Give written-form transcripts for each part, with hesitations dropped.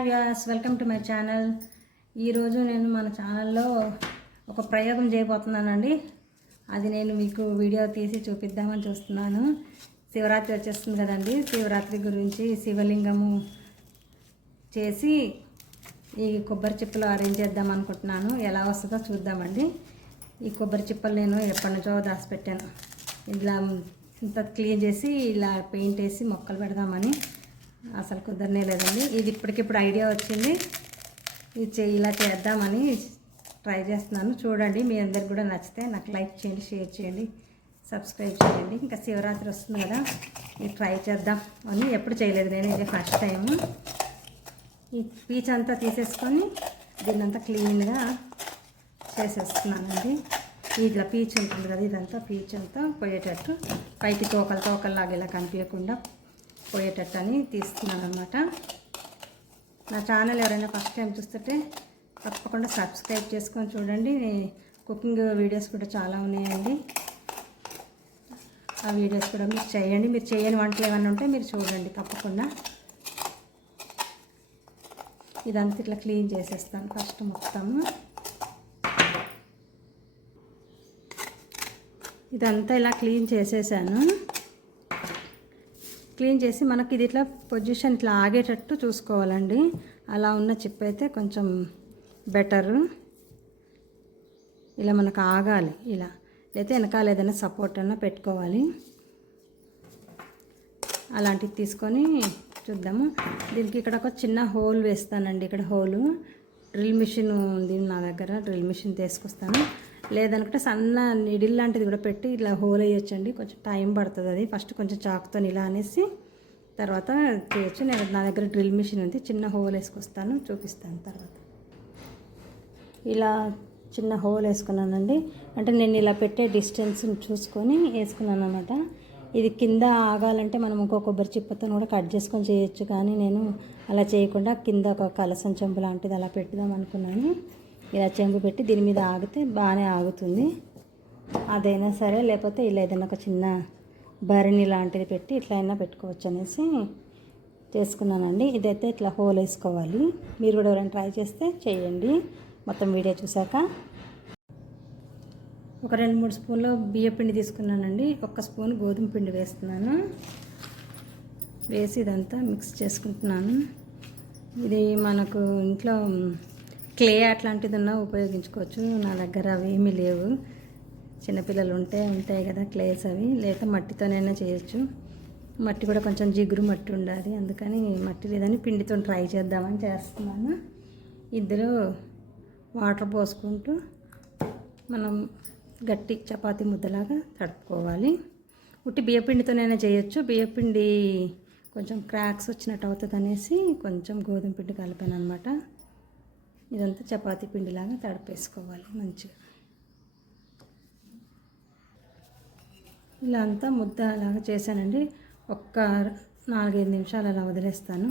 Hi viewers, welcome to my channel. ఈరోజు నేను మన ఛానల్లో ఒక ప్రయోగం చేయబోతున్నానండి. అది నేను మీకు వీడియో తీసి చూపిద్దామని చూస్తున్నాను. శివరాత్రి వచ్చేస్తుంది కదండి. శివరాత్రి గురించి శివలింగము చేసి ఈ కొబ్బరి చిప్పలు అరేంజ్ చేద్దాం అనుకుంటున్నాను. ఎలా వస్తుందో చూద్దామండి. ఈ కొబ్బరి చిప్పలు నేను ఎప్పటి నుంచో దాచిపెట్టాను. ఇలా ఇంత క్లీన్ చేసి ఇలా పెయింట్ వేసి మొక్కలు పెడదామని అసలు కుదరనే లేదండి. ఇది ఇప్పటికిప్పుడు ఐడియా వచ్చింది. ఇది ఇలా చేద్దామని ట్రై చేస్తున్నాను. చూడండి, మీ అందరికి కూడా నచ్చితే నాకు లైక్ చేయండి, షేర్ చేయండి, సబ్స్క్రైబ్ చేయండి. ఇంకా శివరాత్రి వస్తుంది కదా, ఇది ట్రై చేద్దాం అని ఎప్పుడు చేయలేదు నేను. ఇదే ఫస్ట్ టైము. ఈ పీచ్ అంతా తీసేసుకొని దీన్నంతా క్లీన్గా చేసేస్తున్నానండి. ఇట్లా పీచ్ ఉంటుంది కదా, ఇదంతా పీచ్ అంతా పోయేటట్టు పైకి తోకల్లాగా ఇలా కనిపించకుండా పోయేటట్టు అని తీస్తున్నాను అనమాట. నా ఛానల్ ఎవరైనా ఫస్ట్ టైం చూస్తుంటే తప్పకుండా సబ్స్క్రైబ్ చేసుకొని చూడండి. కుకింగ్ వీడియోస్ కూడా చాలా ఉన్నాయండి. ఆ వీడియోస్ కూడా మీరు చేయండి. మీరు చేయని వంటలు ఏమైనా ఉంటే మీరు చూడండి తప్పకుండా. ఇదంతా ఇట్లా క్లీన్ చేసేస్తాను ఫస్ట్ మొత్తము. ఇదంతా ఇలా క్లీన్ చేసేసాను. క్లీన్ చేసి మనకి ఇది ఇట్లా పొజిషన్ ఇట్లా ఆగేటట్టు చూసుకోవాలండి. అలా ఉన్న చిప్ అయితే కొంచెం బెటరు. ఇలా మనకు ఆగాలి, ఇలా లేకపోతే వెనకాల ఏదైనా సపోర్ట్ అన్నా పెట్టుకోవాలి. అలాంటివి తీసుకొని చూద్దాము. దీనికి ఇక్కడ ఒక చిన్న హోల్ వేస్తానండి. ఇక్కడ హోలు డ్రిల్ మిషన్ ఉంది నా దగ్గర. డ్రిల్ మిషన్ తీసుకొస్తాను. లేదనుకుంటే సన్న నిడిల్ లాంటిది కూడా పెట్టి ఇలా హోల్ వేయొచ్చండి. కొంచెం టైం పడుతుంది అది. ఫస్ట్ కొంచెం చాకుతో ఇలా అనేసి తర్వాత చేయొచ్చు. నేను నా దగ్గర డ్రిల్ మిషన్ ఉంది. చిన్న హోల్ వేసుకొస్తాను, చూపిస్తాను తర్వాత. ఇలా చిన్న హోల్ వేసుకున్నానండి. అంటే నేను ఇలా పెట్టే డిస్టెన్స్ చూసుకొని వేసుకున్నాను అన్నమాట. ఇది కింద ఆగాలంటే మనం ఇంకో కొబ్బరి చిప్పతో కూడా కట్ చేసుకొని చేయొచ్చు. కానీ నేను అలా చేయకుండా కింద ఒక కలసం చెంబు లాంటిది అలా పెట్టుదాం అనుకున్నాను. ఇలా చెంబు పెట్టి దీని మీద ఆగితే బాగానే ఆగుతుంది. అదైనా సరే, లేకపోతే ఇలా ఏదైనా ఒక చిన్న భరణి లాంటిది పెట్టి ఇట్లా అయినా పెట్టుకోవచ్చు అనేసి చేసుకున్నానండి. ఇదైతే ఇట్లా హోల్ వేసుకోవాలి. మీరు కూడా ఎవరైనా ట్రై చేస్తే చేయండి. మొత్తం వీడియో చూసాక ఒక 2-3 స్పూన్లు బియ్య పిండి తీసుకున్నానండి. 1 స్పూన్ గోధుమ పిండి వేస్తున్నాను. వేసి ఇదంతా మిక్స్ చేసుకుంటున్నాను. ఇది మనకు ఇంట్లో క్లే అట్లాంటిది ఉన్నా ఉపయోగించుకోవచ్చు. నా దగ్గర అవి ఏమీ లేవు. చిన్నపిల్లలు ఉంటాయి కదా క్లేస్, అవి లేక మట్టితోనైనా చేయొచ్చు. మట్టి కూడా కొంచెం జిగురు మట్టి ఉండాలి. అందుకని మట్టి లేదని పిండితో ట్రై చేద్దామని చేస్తున్నాను. ఇందులో వాటర్ పోసుకుంటూ మనం గట్టి చపాతీ ముద్దలాగా తడుపుకోవాలి. ఉట్టి బియ్యపిండితోనైనా చేయొచ్చు. బియ్యపిండి కొంచెం క్రాక్స్ వచ్చినట్టు అవుతుంది అనేసి కొంచెం గోధుమ పిండి కలిపాను అనమాట. ఇదంతా చపాతీ పిండిలాగా తడిపేసుకోవాలి మంచిగా. ఇలా అంతా ముద్ద అలాగా చేశానండి. ఒక్క 4-5 నిమిషాలు అలా వదిలేస్తాను.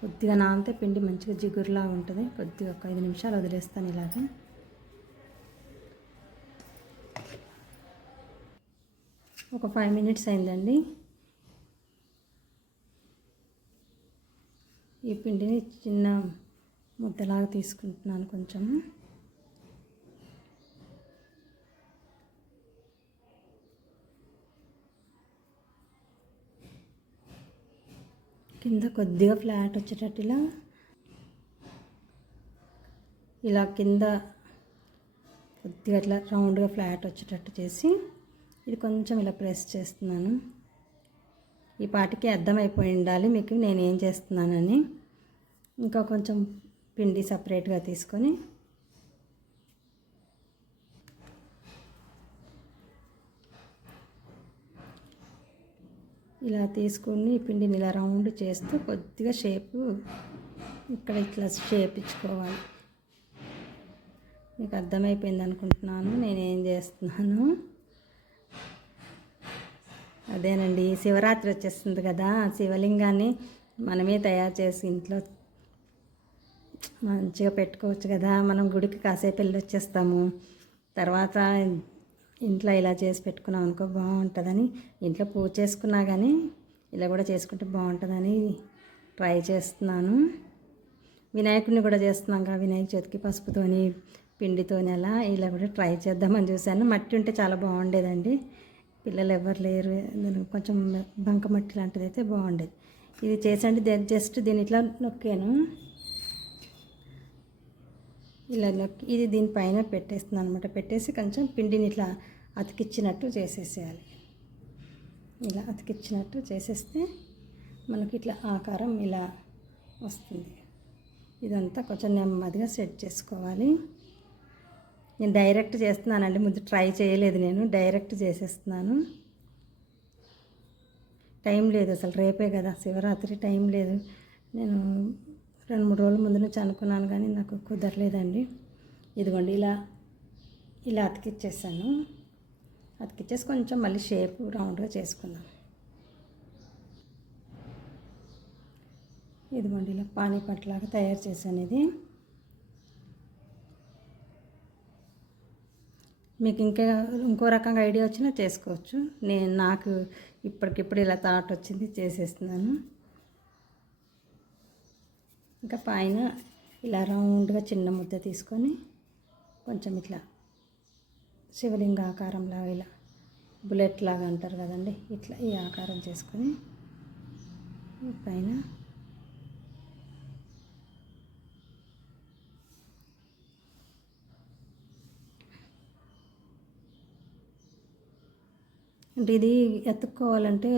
కొద్దిగా నానితే పిండి మంచిగా జిగురులా ఉంటుంది. కొద్దిగా ఒక 5 నిమిషాలు వదిలేస్తాను ఇలాగా. ఒక 5 మినిట్స్ అయిందండి. ఈ పిండిని చిన్న ముద్దలాగా తీసుకుంటున్నాను కొంచెం. కింద కొద్దిగా ఫ్లాట్ వచ్చేటట్టు ఇలా కింద కొద్దిగా ఇట్లా రౌండ్గా ఫ్లాట్ వచ్చేటట్టు చేసి ఇది కొంచెం ఇలా ప్రెస్ చేస్తున్నాను. ఈ పాటికి అర్థమైపోయి ఉండాలి మీకు నేనేం చేస్తున్నానని. ఇంకా కొంచెం పిండి సపరేట్గా తీసుకొని ఇలా తీసుకొని ఈ పిండిని ఇలా రౌండ్ చేస్తూ కొద్దిగా షేపు ఇక్కడ ఇట్లా షేప్ ఇచ్చుకోవాలి. మీకు అర్థమైపోయింది అనుకుంటున్నాను నేనేం చేస్తున్నాను. అదేనండి, శివరాత్రి వచ్చేస్తుంది కదా. శివలింగాన్ని మనమే తయారు చేసి ఇంట్లో మంచిగా పెట్టుకోవచ్చు కదా. మనం గుడికి కాసేపు వెళ్ళి వచ్చేస్తాము. తర్వాత ఇంట్లో ఇలా చేసి పెట్టుకున్నాం అనుకో బాగుంటుందని ఇంట్లో పూజ చేసుకున్నా కానీ ఇలా కూడా చేసుకుంటే బాగుంటుందని ట్రై చేస్తున్నాను. వినాయకుడిని కూడా చేస్తున్నాం కదా, వినాయక చవితికి పసుపుతోని పిండితోని అలా ఇలా కూడా ట్రై చేద్దామని చూశాను. మట్టి ఉంటే చాలా బాగుండేదండి. పిల్లలు ఎవరు లేరు, కొంచెం బంక మట్టి లాంటిది అయితే బాగుండేది. ఇది చేసండి జస్ట్ దీన్ని ఇట్లా నొక్కాను, ఇలా నొక్కి ఇది దీనిపైన పెట్టేస్తున్నాను అనమాట. పెట్టేసి కొంచెం పిండిని ఇట్లా అతికిచ్చినట్టు చేసేసేయాలి. ఇలా అతికిచ్చినట్టు చేసేస్తే మనకి ఇట్లా ఆకారం ఇలా వస్తుంది. ఇదంతా కొంచెం నెమ్మదిగా సెట్ చేసుకోవాలి. నేను డైరెక్ట్ చేస్తున్నానండి, ముందు ట్రై చేయలేదు, నేను డైరెక్ట్ చేసేస్తున్నాను. టైం లేదు అసలు, రేపే కదా శివరాత్రి, టైం లేదు. నేను 2-3 రోజుల ముందు నుంచి అనుకున్నాను కానీ నాకు కుదరలేదండి. ఇదిగోండి ఇలా అతికిచ్చేసాను. అతికిచ్చేసి కొంచెం మళ్ళీ షేప్ రౌండ్గా చేసుకుందాం. ఇదిగోండి ఇలా పానీపట్లాగా తయారు చేశాను. ఇది మీకు ఇంకో రకంగా ఐడియా వచ్చినా చేసుకోవచ్చు. నాకు ఇప్పటికిప్పుడు ఇలా థాట్ వచ్చింది, చేసేస్తున్నాను. ఇంకా పైన ఇలా రౌండ్గా చిన్న ముద్ద తీసుకొని కొంచెం ఇట్లా శివలింగ ఆకారంలాగా, ఇలా బుల్లెట్ లాగా అంటారు కదండి, ఇట్లా ఈ ఆకారం చేసుకొని పైన అంటే ఇది ఎత్తుక్కోవాలంటే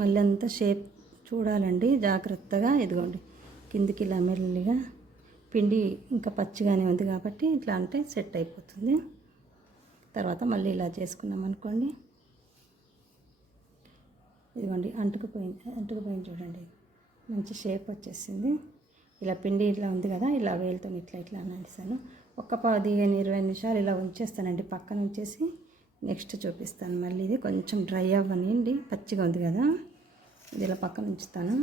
మళ్ళీ అంతా షేప్ చూడాలండి జాగ్రత్తగా. ఇదిగోండి కిందికి ఇలా మెల్లిగా, పిండి ఇంకా పచ్చిగానే ఉంది కాబట్టి ఇట్లా అంటే సెట్ అయిపోతుంది. తర్వాత మళ్ళీ ఇలా చేసుకున్నాం అనుకోండి, ఇదిగోండి అంటుకుపోయింది చూడండి, మంచి షేప్ వచ్చేసింది. ఇలా పిండి ఇట్లా ఉంది కదా, ఇలా వేలుతో ఇట్లా అనేసాను. ఒక 10-20 నిమిషాలు ఇలా ఉంచేస్తానండి, పక్కన ఉంచేసి నెక్స్ట్ చూపిస్తాను. మళ్ళీ ఇది కొంచెం డ్రై అవ్వనివ్వండి, పచ్చిగా ఉంది కదా, ఇది ఇలా పక్కన ఉంచుతాను.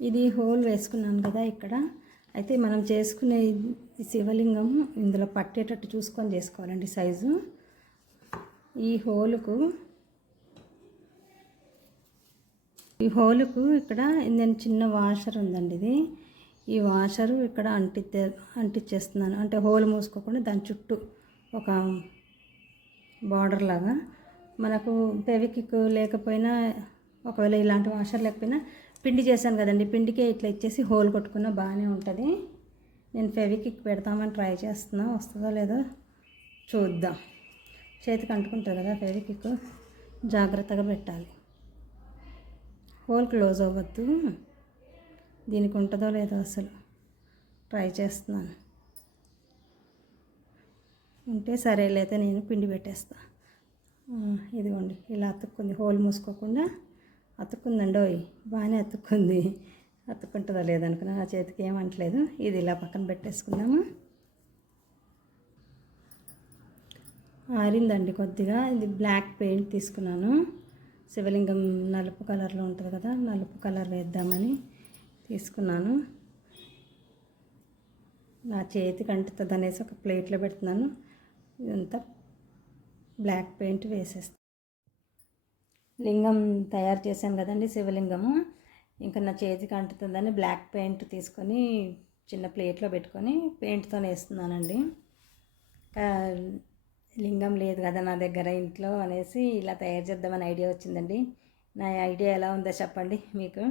ఇది హోల్ వేసుకున్నాను కదా ఇక్కడ. అయితే మనం చేసుకునే శివలింగం ఇందులో పట్టేటట్టు చూసుకొని చేసుకోవాలండి సైజు. ఈ హోలుకు ఇక్కడ నేను చిన్న వాషర్ ఉందండి, ఇది ఈ వాషరు ఇక్కడ అంటించేస్తున్నాను. అంటే హోల్ మూసుకోకుండా దాని చుట్టూ ఒక బార్డర్ లాగా. మనకు ఫెవిక్విక్ లేకపోయినా, ఒకవేళ ఇలాంటి వాషర్ లేకపోయినా పిండి చేశాను కదండి, పిండికే ఇట్లా ఇచ్చేసి హోల్ కొట్టుకున్నా బాగానే ఉంటుంది. నేను ఫెవిక్విక్ పెడతామని ట్రై చేస్తున్నా, వస్తుందో లేదో చూద్దాం. చేతికి అంటుకుంటుంది కదా ఫెవిక్విక్, జాగ్రత్తగా పెట్టాలి. హోల్ క్లోజ్ అవ్వద్దు. దీనికి ఉంటుందో లేదో అసలు ట్రై చేస్తున్నాను. ఉంటే సరే, లేతే నేను పిండి పెట్టేస్తా. ఇదిగోండి ఇలా అతుక్కుంది, హోల్ మూసుకోకుండా అతుక్కుందండి. బాగానే అతుక్కుంటుందో లేదనుకున్నా, నా చేతికి ఏమంటలేదు. ఇది ఇలా పక్కన పెట్టేసుకుందాము. ఆరిందండి కొద్దిగా. ఇది బ్లాక్ పెయింట్ తీసుకున్నాను, శివలింగం నలుపు కలర్లో ఉంటుంది కదా, నలుపు కలర్ వేద్దామని తీసుకున్నాను. నా చేతికి అంటుతుంది అనేసి ఒక ప్లేట్లో పెడుతున్నాను. ఇదంతా బ్లాక్ పెయింట్ వేసేస్తాను. లింగం తయారు చేశాను కదండి, శివలింగము. ఇంకా నా చేతికి అంటుతుందని బ్లాక్ పెయింట్ తీసుకొని చిన్న ప్లేట్లో పెట్టుకొని పెయింట్తో వేస్తున్నానండి. లింగం లేదు కదా నా దగ్గర ఇంట్లో అనేసి ఇలా తయారు చేద్దామని ఐడియా వచ్చిందండి. నా ఐడియా ఎలా ఉందో చెప్పండి మీకు.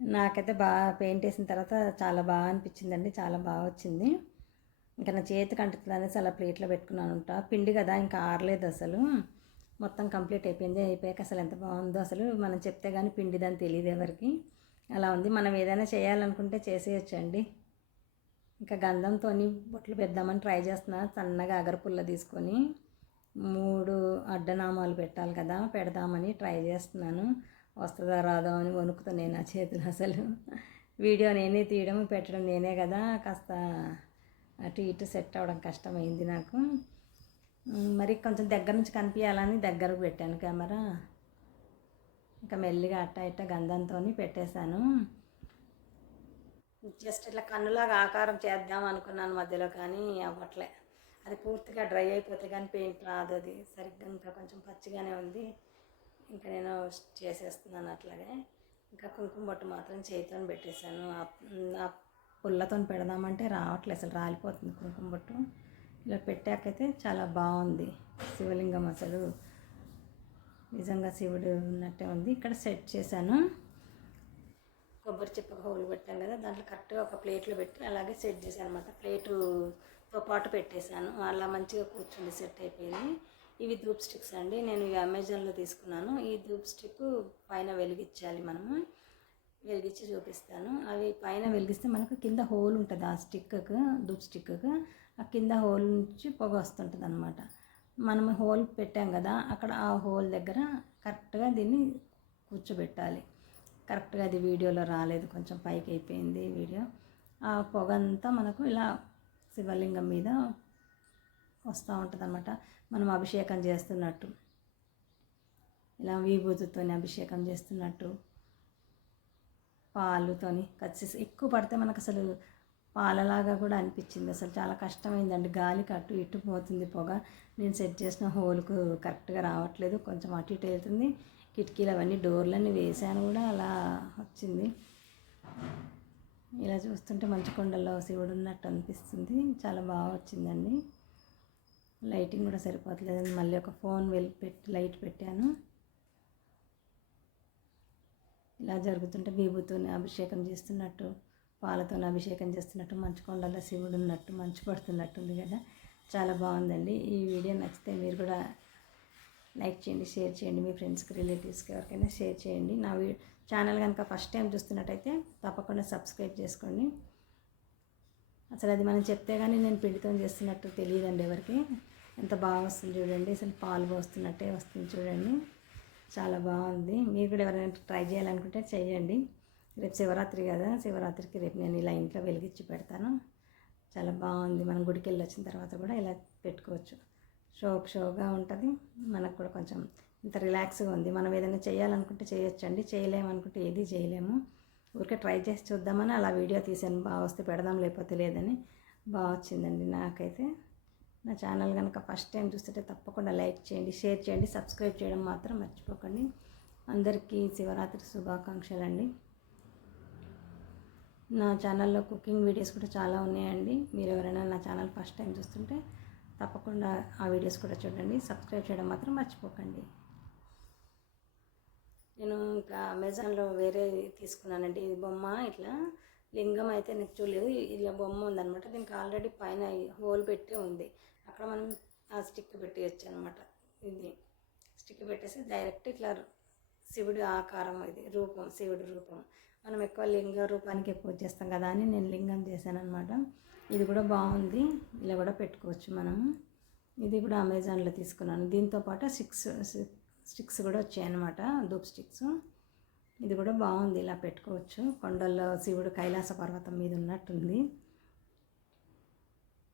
నాకైతే బాగా పెయింట్ వేసిన తర్వాత చాలా బాగా అనిపించిందండి, చాలా బాగా వచ్చింది. ఇంకా నా చేతికి అంటుతుంది అనేసి అలా ప్లేట్లో పెట్టుకున్నాను ఉంటా. పిండి కదా ఇంకా ఆరలేదు అసలు, మొత్తం కంప్లీట్ అయిపోయింది. అయిపోయాక అసలు ఎంత బాగుందో అసలు, మనం చెప్తే కానీ పిండిదని తెలియదు ఎవరికి. అలా ఉంది. మనం ఏదైనా చేయాలనుకుంటే చేసేయచ్చండి. ఇంకా గంధంతో బొట్లు పెద్దామని ట్రై చేస్తున్నా. సన్నగా అగరపుల్ల తీసుకొని 3 అడ్డనామాలు పెట్టాలి కదా, పెడదామని ట్రై చేస్తున్నాను. వస్తుందా రాదో అని వణుకుతున్నాయి నా చేతులు అసలు. వీడియో నేనే తీయడం పెట్టడం నేనే కదా, కాస్త అటు ఇటు సెట్ అవ్వడం కష్టమైంది నాకు. మరి కొంచెం దగ్గర నుంచి కనిపించాలని దగ్గరకు పెట్టాను కెమెరా. ఇంకా మెల్లిగా అట్ట గంధంతో పెట్టేశాను. జస్ట్ ఇట్లా కన్నులాగా ఆకారం చేద్దాం అనుకున్నాను మధ్యలో, కానీ అవ్వట్లే. అది పూర్తిగా డ్రై అయిపోతే కానీ పెయింట్ రాదు, అది సరిగ్గా ఇంకా కొంచెం పచ్చిగానే ఉంది. ఇంకా నేను చేసేస్తున్నాను అట్లాగే. ఇంకా కుంకుమ బొట్టు మాత్రం చేతితో పెట్టేశాను. ఆ పుల్లతో పెడదామంటే రావట్లేదు, అసలు రాలిపోతుంది కుంకుమ బొట్టు. ఇలా పెట్టాకైతే చాలా బాగుంది శివలింగం, అసలు నిజంగా శివుడు ఉన్నట్టే ఉంది. ఇక్కడ సెట్ చేశాను, కొబ్బరి చిప్పకు హోల్ పెట్టాను కదా, దాంట్లో కరెక్ట్గా ఒక ప్లేట్లో పెట్టి అలాగే సెట్ చేశాను అనమాట. ప్లేటుతో పాటు పెట్టేశాను, అలా మంచిగా కూర్చుంది, సెట్ అయిపోయింది. ఇవి ధూప్ స్టిక్స్ అండి, నేను ఇవి అమెజాన్లో తీసుకున్నాను. ఈ ధూప్ స్టిక్ పైన వెలిగించాలి, మనము వెలిగించి చూపిస్తాను. అవి పైన వెలిగిస్తే మనకు కింద హోల్ ఉంటుంది ఆ స్టిక్కు, ధూప్ స్టిక్కు, ఆ కింద హోల్ నుంచి పొగ వస్తుంటుంది అనమాట. మనం హోల్ పెట్టాం కదా, అక్కడ ఆ హోల్ దగ్గర కరెక్ట్గా దీన్ని కూర్చోబెట్టాలి. కరెక్ట్గా అది వీడియోలో రాలేదు, కొంచెం పైకి అయిపోయింది వీడియో. ఆ పొగ అంతా మనకు ఇలా శివలింగం మీద వస్తూ ఉంటుంది అనమాట. మనం అభిషేకం చేస్తున్నట్టు, ఇలా విభూతితో అభిషేకం చేస్తున్నట్టు, పాలుతోని ఎక్కువ పడితే మనకు అసలు పాలలాగా కూడా అనిపించింది. అసలు చాలా కష్టమైందండి, గాలికి అటు ఇటు పోతుంది పొగ. నేను సెట్ చేసిన హోల్కు కరెక్ట్గా రావట్లేదు, కొంచెం అటు ఇటు వెళ్తుంది. కిటికీలు అవన్నీ డోర్లన్నీ వేసాను కూడా అలా వచ్చింది. ఇలా చూస్తుంటే మంచు కొండల్లో శివుడు ఉన్నట్టు అనిపిస్తుంది, చాలా బాగా వచ్చిందండి. లైటింగ్ కూడా సరిపోతలేదని మళ్ళీ ఒక ఫోన్ లైట్ పెట్టాను. ఇలా జరుగుతుంటే విభూతితో అభిషేకం చేస్తున్నట్టు, పాలతో అభిషేకం చేస్తున్నట్టు, మంచు కొండల్లో శివుడు ఉన్నట్టు, మంచు పడుతున్నట్టుంది కదా, చాలా బాగుందండి. ఈ వీడియో నచ్చితే మీరు కూడా లైక్ చేయండి, షేర్ చేయండి, మీ ఫ్రెండ్స్కి, రిలేటివ్స్కి ఎవరికైనా షేర్ చేయండి. నా ఛానల్ కనుక ఫస్ట్ టైం చూస్తున్నట్టయితే తప్పకుండా సబ్స్క్రైబ్ చేసుకోండి. అసలు అది మనం చెప్తే కానీ నేను పిండితో చేస్తున్నట్టు తెలియదండి ఎవరికి. ఎంత బాగా వస్తుంది చూడండి, అసలు పాలు పోస్తున్నట్టే వస్తుంది చూడండి, చాలా బాగుంది. మీరు కూడా ఎవరైనా ట్రై చేయాలనుకుంటే చేయండి. రేపు శివరాత్రి కదా, శివరాత్రికి రేపు నేను ఇలా ఇంట్లో వెలిగించి పెడతాను. చాలా బాగుంది, మనం గుడికి వెళ్ళి వచ్చిన తర్వాత కూడా ఇలా పెట్టుకోవచ్చు, షోగా ఉంటుంది. మనకు కూడా కొంచెం ఇంత రిలాక్స్గా ఉంది. మనం ఏదైనా చేయాలనుకుంటే చేయొచ్చండి, చేయలేమనుకుంటే ఏది చేయలేము. ఊరికే ట్రై చేసి చూద్దామని అలా వీడియో తీసాను, బాగా వస్తే పెడదాం, లేకపోతే లేదని. బాగా వచ్చిందండి నాకైతే. నా ఛానల్ కనుక ఫస్ట్ టైం చూస్తుంటే తప్పకుండా లైక్ చేయండి, షేర్ చేయండి, సబ్స్క్రైబ్ చేయడం మాత్రం మర్చిపోకండి. అందరికీ శివరాత్రి శుభాకాంక్షలు అండి. నా ఛానల్లో కుకింగ్ వీడియోస్ కూడా చాలా ఉన్నాయండి. మీరు ఎవరైనా నా ఛానల్ ఫస్ట్ టైం చూస్తుంటే తప్పకుండా ఆ వీడియోస్ కూడా చూడండి, సబ్స్క్రైబ్ చేయడం మాత్రం మర్చిపోకండి. నేను ఇంకా అమెజాన్లో వేరే తీసుకున్నానండి, ఇది బొమ్మ, ఇట్లా లింగం అయితే నేను చూడలేదు, ఇలా బొమ్మ ఉందన్నమాట. దీనికి ఆల్రెడీ పైన హోల్ పెట్టి ఉంది, అక్కడ మనం ఆ స్టిక్ పెట్టేయచ్చు అనమాట. ఇది స్టిక్ పెట్టేసి డైరెక్ట్ ఇట్లా శివుడి ఆకారం, ఇది రూపం, శివుడి రూపం. మనం ఎక్కువ లింగ రూపానికి పూజ చేస్తాం కదా అని నేను లింగం చేశాను అనమాట. ఇది కూడా బాగుంది, ఇలా కూడా పెట్టుకోవచ్చు మనము. ఇది కూడా అమెజాన్లో తీసుకున్నాను. దీంతో పాటు స్టిక్స్ కూడా వచ్చాయన్నమాట, ధూప్ స్టిక్స్. ఇది కూడా బాగుంది, ఇలా పెట్టుకోవచ్చు. కొండల్లో శివుడు కైలాస పర్వతం మీద ఉన్నట్టుంది.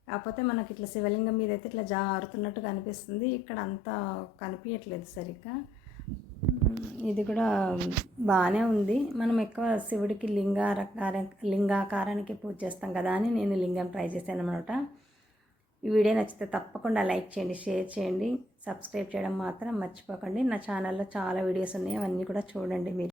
కాకపోతే మనకి ఇట్లా శివలింగం మీద అయితే ఇట్లా జారుతున్నట్టు కనిపిస్తుంది, ఇక్కడ అంతా కనిపించట్లేదు సరిగ్గా. ఇది కూడా బాగానే ఉంది. మనం ఎక్కువ శివుడికి లింగాకారానికి పూజ చేస్తాం కదా అని నేను లింగం ట్రై చేశాను అనమాట. ఈ వీడియో నచ్చితే తప్పకుండా లైక్ చేయండి, షేర్ చేయండి, సబ్స్క్రైబ్ చేయడం మాత్రం మర్చిపోకండి. నా ఛానల్లో చాలా వీడియోస్ ఉన్నాయి, అవన్నీ కూడా చూడండి మీరు.